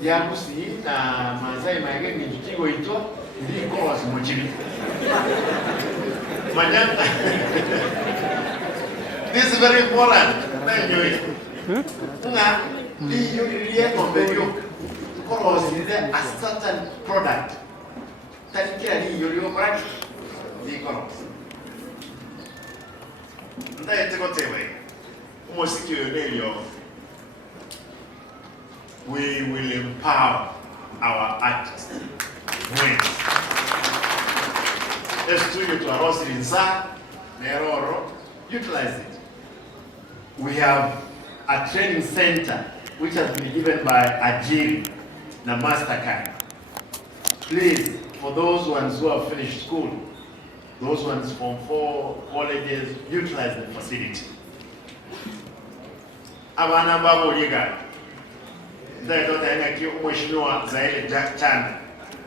ya Kisii na Masai Mara ni kigo itwa ndi cross mochibi. Manyanga. This is very important. Nga hiyo ile kombeyo cross is a certain product. Tanikia ni hiyo product ndi cross. Ndaye tekotewe. Umosiki yonelyo. We will empower our artists. When the studio to Ro-Simba, Neroro, utilize it. We have a training center which has been given by Ajiri na MasterCard. Please, for those ones who have finished school, those ones from 4 colleges, utilize the facility. Abana babo liga. Ndio tutaenda kio mheshimiwa Zaile Chana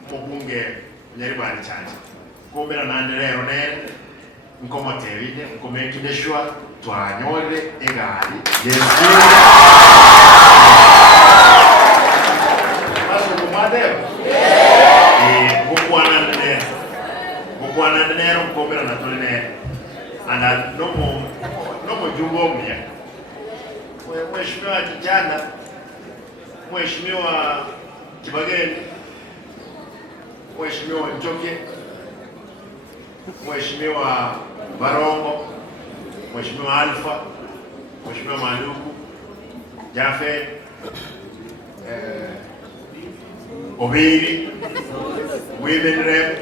mbunge Nyaribani Chana. Kumbera nandelero nere nkomotebide nkomekideshwa twanyole egali. Yes. Baso kumadeo. Bukwana nere nkombera natolene. Ana nomo jumbo mya. Mheshimiwa Kijana, Mheshimiwa Kibageni, Mheshimiwa Njoke, Mheshimiwa Barongo, Mheshimiwa Alfa, Mheshimiwa Maluku, Jafe, Obiri, Women Rep.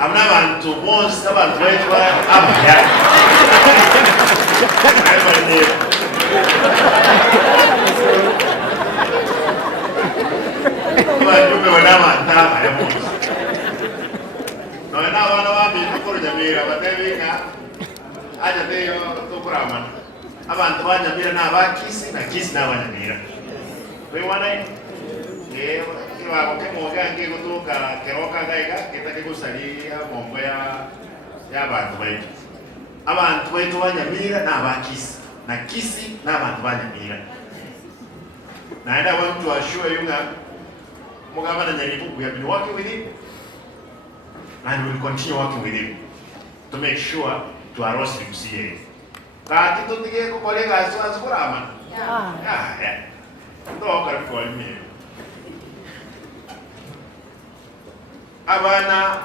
Amna bantu bonse abantu betwa abaya. Wajumbe wanamata ya Mungu. Na wana wapi tukuru Nyamira batebika aja teyo tukuramana. Abantu ba Nyamira na ba Kisii na Kisii na ba Nyamira. Wewe wana kiwa kemo nge kutoka keroka gaiga kitaki kusalia mambo ya bantu wetu. Abantu wetu ba Nyamira na ba Kisii na Kisii na abantu ba Nyamira. Na I want to assure you that Mugavana Nyaribu, we have been working with him and we will continue working with him to make sure to arrest him. See, kati to tige ko kolega aswa kurama. Yeah. Ndo kar ko mi. Abana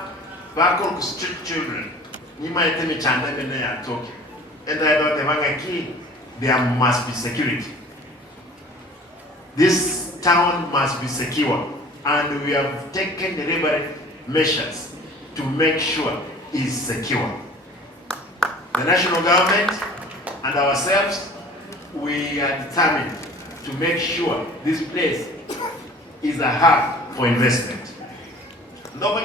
bakor street children. Ni maite mi chanda bene ya toki. And I don't have key. There must be security. This town must be secure, and we have taken deliberate measures to make sure it's secure. The national government and ourselves, we are determined to make sure this place is a hub for investment. No, we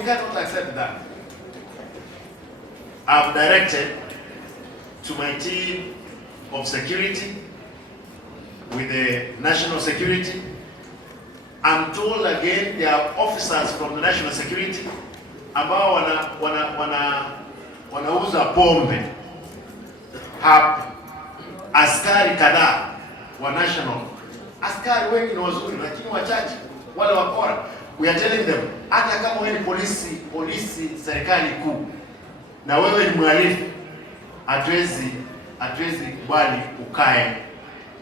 cannot accept that. I've directed to my team of security with the national security. I'm told again there are officers from the national security ambao wanauza pombe hapa. Askari kadhaa wa national, askari wengi ni wazuri lakini wachache wale wakora. We are telling them, hata kama wewe ni polisi serikali kuu na wewe ni mhalifu, hatuwezi kubali ukae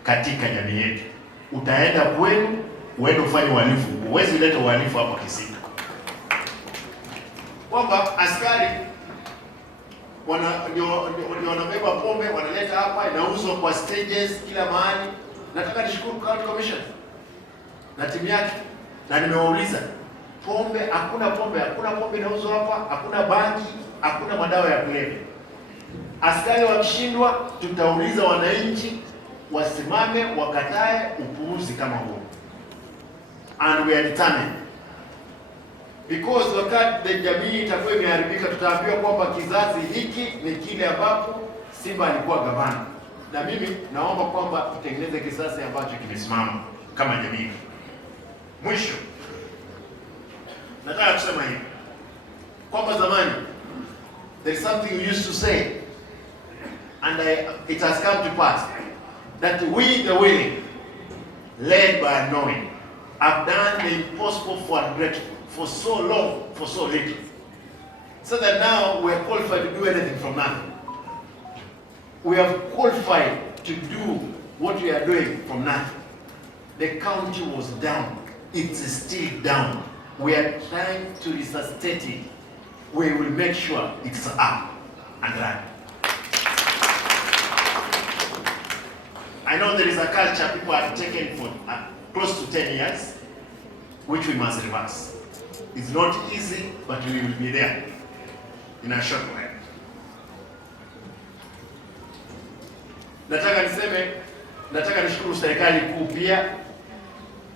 katika jamii yetu. Utaenda kwenu, uende ufanye uhalifu. Huwezi leta uhalifu hapa Kisii. Kwamba askari wanabeba pombe, wanaleta hapa, inauzwa kwa stages kila mahali. Nataka nishukuru county commission na timu yake, na nimewauliza hakuna pombe inauzwa hapa, hakuna bangi, hakuna madawa ya kulevya. Askari wakishindwa, tutauliza wananchi wasimame wakatae upuuzi kama huo. And we are determined. Because wakati the jamii itakuwa imeharibika, tutaambiwa kwamba kizazi hiki ni kile ambapo Simba alikuwa gavana. Na mimi naomba kwamba tutengeneze kisasi ambacho kimesimama kama jamii. Mwisho, nataka kusema hivi kwamba zamani there is something we used to say, and it has come to pass that we, the willing, led by knowing, have done the impossible for ungrateful for so long, for so little, so that now we are qualified to do anything from nothing. We are qualified to do what we are doing from nothing. The county was down. It is still down. We are trying to resuscitate it. We will make sure it's up and running. I know there is a culture people have taken for close to 10 years, which we must reverse. It's not easy, but we will be there in a short while. Nataka nishukuru serikali kuu pia.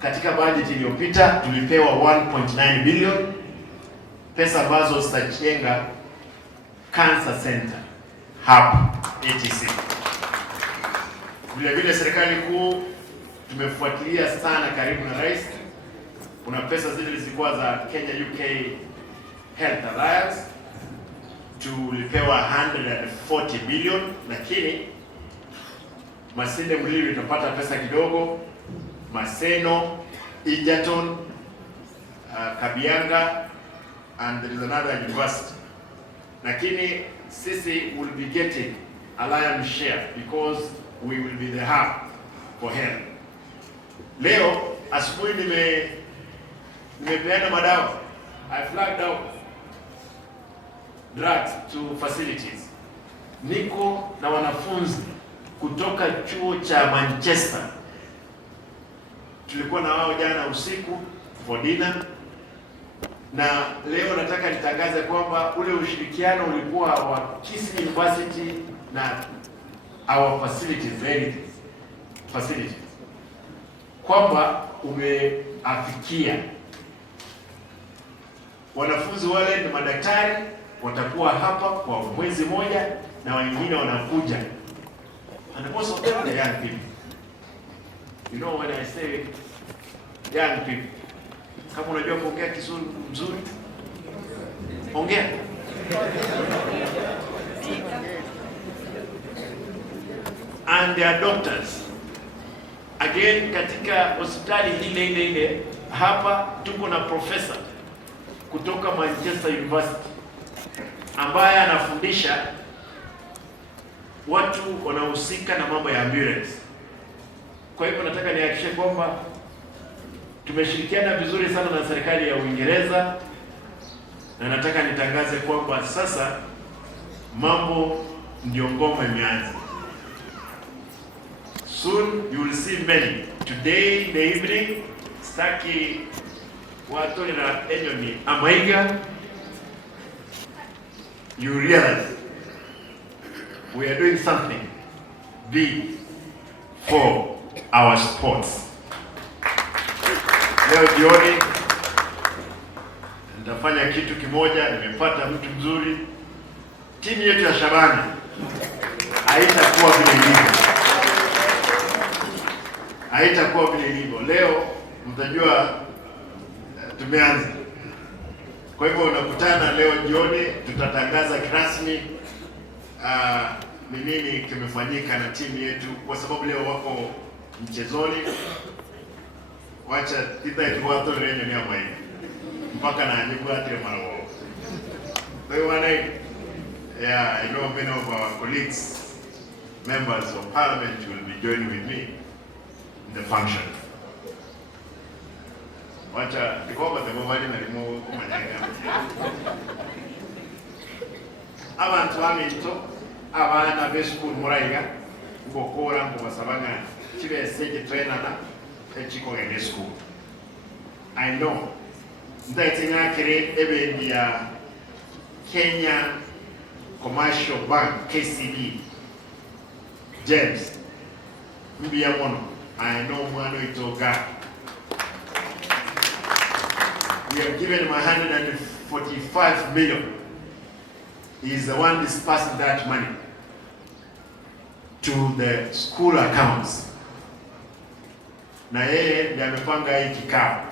Katika budget iliyopita tulipewa 1.9 billion pesa ambazo zitajenga cancer center hapa ATC. Vile vile serikali kuu tumefuatilia sana karibu na rais. Kuna pesa zile zilikuwa za Kenya UK Health Alliance tulipewa 140 billion, lakini Masinde Mulili tutapata pesa kidogo, Maseno, Egerton, Kabianga, and there is another university. Lakini sisi will be getting a lion's share because we will be the hub for health. Leo asubuhi nimepeana madawa. I flagged out drugs to facilities. Niko na wanafunzi kutoka chuo cha Manchester. Tulikuwa na wao jana usiku for dinner, na leo nataka nitangaze kwamba ule ushirikiano ulikuwa wa Kisii University na our facilities kwamba umeafikia wanafunzi wale na madaktari watakuwa hapa kwa mwezi moja, na wengine wanakuja. And most of them are young people. You know when I say young people, kama unajua kuongea Kiswahili mzuri, ongea. And they are doctors. Again, katika hospitali ile hapa tuko na professor kutoka Manchester University ambaye anafundisha watu wanaohusika na mambo ya ambulance. Kwa hivyo nataka nihakikishe kwamba tumeshirikiana vizuri sana na serikali ya Uingereza, na nataka nitangaze kwamba sasa mambo ndio ngoma imeanza. Soon you will see many. Today in the evening, staki watu na enemy Amaiga, you realize we are doing something big for our sports. Leo jioni nitafanya kitu kimoja. Nimepata mtu mzuri. Timu yetu ya Shabana haitakuwa vile ilivyo. Haitakuwa vile ilivyo. Leo mtajua tumeanza. Kwa hivyo unakutana leo jioni, tutatangaza rasmi ni nini kimefanyika na timu yetu, kwa sababu leo wako mchezoni. Wacha itaitwa watu lenye ni amai mpaka na nyibu atre maro. Kwa hiyo yeah, I know many of our colleagues, members of parliament will be joining with me in the function. Wacha tikoba tebovani na limo kumanyanga. Abantu baminto abana b'esukuru murayiga ngokora ngobasabanga kibese trainer na echiko ya school. I know ndaitenga kire ebendi ya Kenya Commercial Bank KCB James mbiya mono. I know mwano itoga. We have given him 145 million. He is the one dispersing that money to the school accounts. Na yeye ndiye amepanga hii kikao.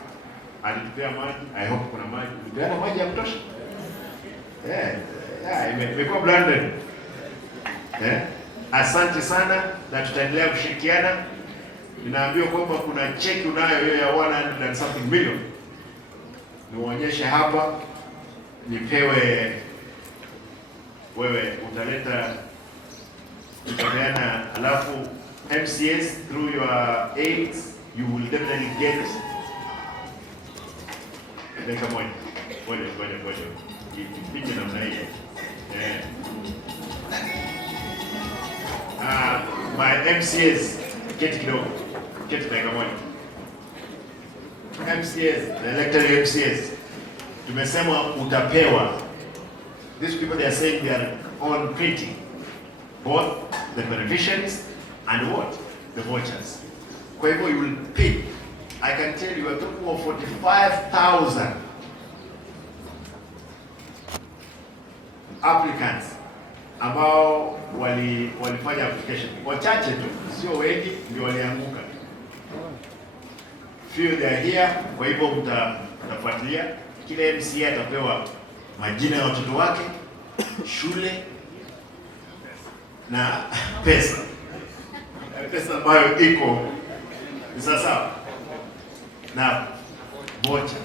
Alitupea maji. I hope kuna maji. Tupeana maji ya kutosha. Imekuwa blended. Asante sana na tutaendelea kushirikiana. Ninaambiwa kwamba kuna cheki unayo hiyo ya 100 and something million. Nionyeshe hapa, nipewe wewe, utaleta utapeana, alafu MCS through your aids you will definitely get dakika moja. Ngoja. Ipige namna hii. My MCS keti kidogo. Keti dakika moja. MCS, the elected MCS. Tumesema utapewa. These people they are saying they are on printing both the beneficiaries and what? The vouchers. Kwa hivyo you will pay. I can tell you a total of 45,000 applicants ambao walifanya application. Wachache tu, sio wengi, ndio walianguka. Few they are here. Kwa hivyo mtafuatilia. Kila MCA atapewa majina ya watoto wake, shule na pesa ambayo iko sasa na voucher.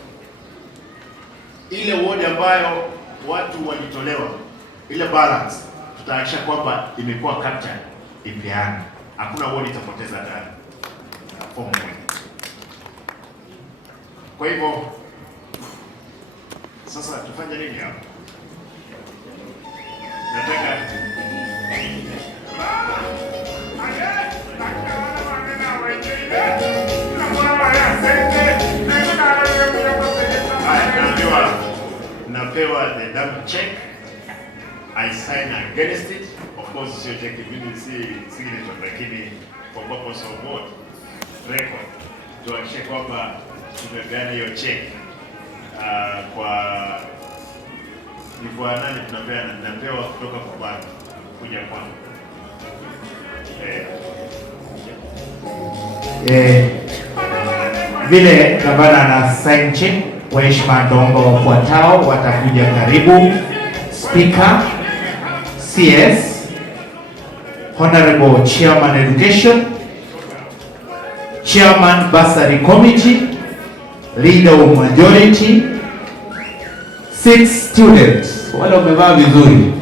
Ile ward ambayo watu walitolewa, ile balance tutahakikisha kwamba imekuwa captured, ipeane. Hakuna ward itapoteza data form moja. Kwa hivyo sasa tufanye nini hapa? Nataka napewa the dump check, I sign against it. Of course sio check mimi signature, lakini for purpose of what? Record. Tuhakikishe kwamba tumepeana hiyo check kwa nani tunapeana? Tunapewa kutoka kwa baba kuja kwangu. Vile gavana na sign check, waheshimiwa ndomba wafuatao watakuja karibu. Speaker, CS, Honorable Chairman Education, Chairman Bursary Committee, Leader of Majority, 6 students wale wamevaa vizuri,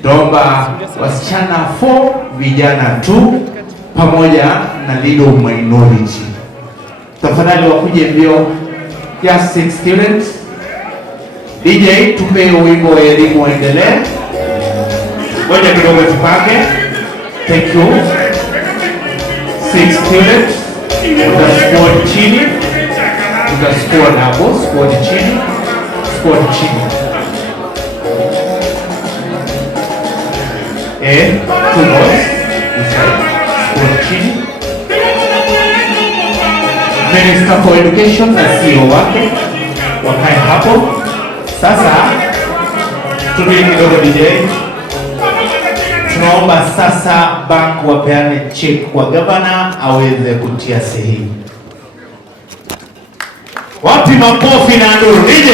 ndomba wasichana 4, vijana 2, pamoja na Leader of Minority. Tafadhali wakuje mbio. Just 6 students. DJ tupe wimbo wa elimu waendelee. Ngoja kidogo tupake. Thank you. 6 students. Utascore chini. Utascore hapo, score chini. Score chini. 2 boys. Score chini. Minister for Education na CEO wake wakae hapo. Sasa tubili kidogo DJ. Tunaomba sasa bank wapeane check kwa governor aweze kutia sahihi. Wapi makofi na nduru DJ?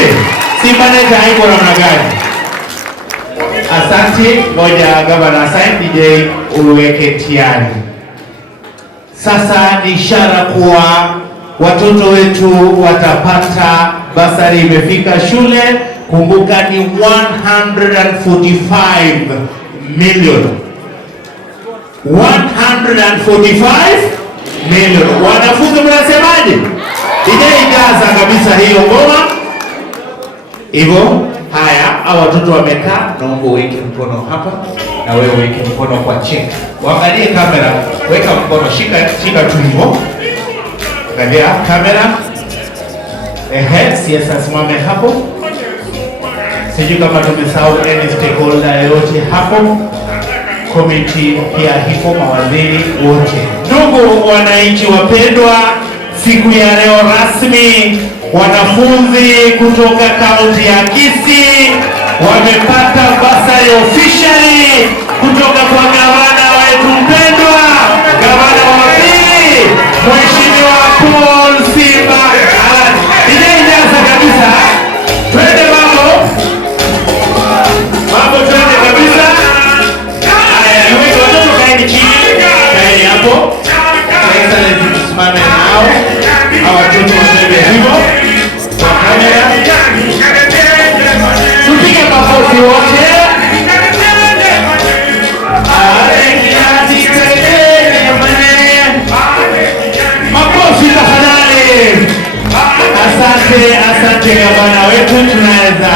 Simba neta haiko namna gani? Asante, ngoja governor sign DJ uweke tayari. Sasa ni ishara kuwa watoto wetu watapata basari, imefika shule. Kumbuka ni 145 million. 145 million. Wanafunzi mnasemaje? Ijaza kabisa hiyo ngoma. Hivyo, haya, hao watoto wamekaa, naomba uweke mkono hapa na wewe uweke mkono kwa chini. Waangalie kamera, weka mkono, shika tu hivyo. Angalia kamera. Siasa simame hapo. Sijui kama tumesahau any stakeholder yote hapo. Committee pia hipo, mawaziri wote. Ndugu wananchi wapendwa, siku ya leo rasmi wanafunzi kutoka kaunti ya Kisii wamepata basari officially kutoka kwa gavana wetu mpendwa, gavana wa pili, Mheshimiwa Ro-Simba. Ijaza kabisa. Twende mambo. Mambo twende kabisa. Haya, watoto Asante gavana wetu, tunaweza